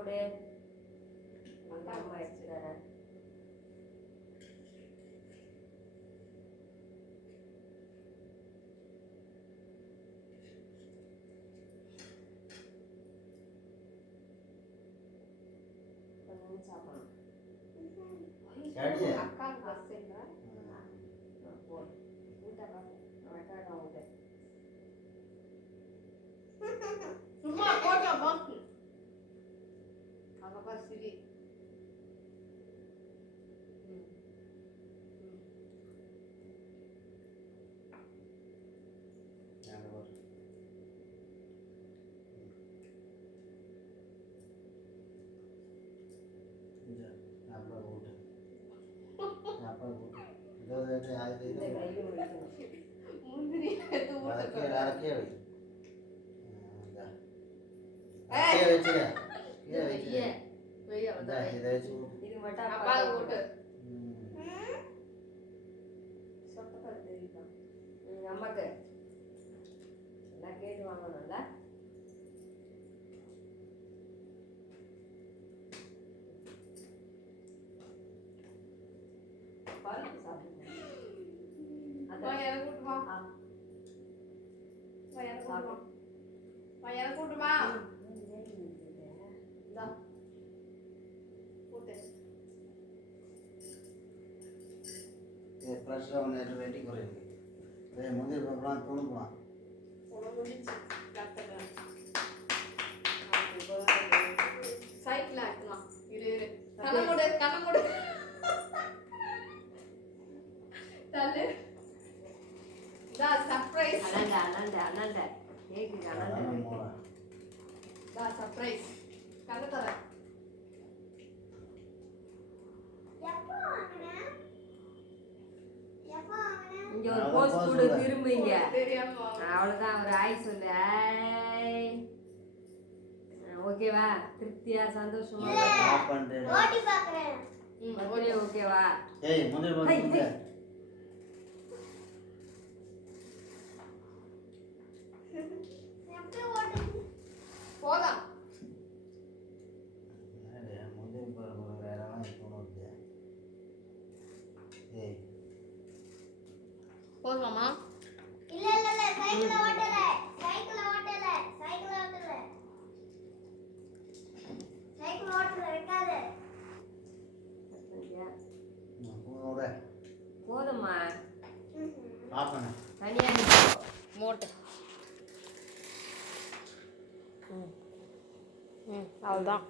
போடு. அம்மா எடுத்து தரேன். சாப்பிடணும். அக்கா பஸ் போடு. ஊட்ட பாத்து சும்மா போட்டா பாக்கு அங்க பாரு சிரி. அம்மாக்கு எல்லாம் கேட்டு வாங்கணும்ல. கூட்டுமா வெயிட்டிங் குறையுது. முந்திரி பருப்புலாம் தூணுக்கலாம். சைக்கிள் ஆக்கலாம். இரு கண்ணமோடு கண்ணமோடு தள்ளு. தா சர்ப்ரைஸ். அனண்ட அனண்ட அனண்ட கேக்குது அனண்ட. தா சர்ப்ரைஸ். கண்ண தர. எப்போ வாங்குன? எப்போ வாங்குன? இங்க ஒரு போஸ்ட் கொடு திரும்பிங்க. தெரியாம. அவ்வளவுதான் ஒரு ஆய் சொல்லு. ஆய். ஓகேவா? திருப்தியா சந்தோஷமா ஓடி பாக்குறேன். ஓகே ஓகேவா? ஏய் முந்திரி பருப்பு போதா முந்திரி பருப்பு வேற தூணுது. ஏய் போதுமாமா? இல்ல இல்ல இல்ல சைக்கிள் ஓட்டல சைக்கிள் ஓட்டல சைக்கிள் ஓட்டல சைக்கிள் ஓட்டல வைக்காத. போதுமா? ஆஃப் பண்ணு. தனியா மோட்டை. அவ்வளோதான்.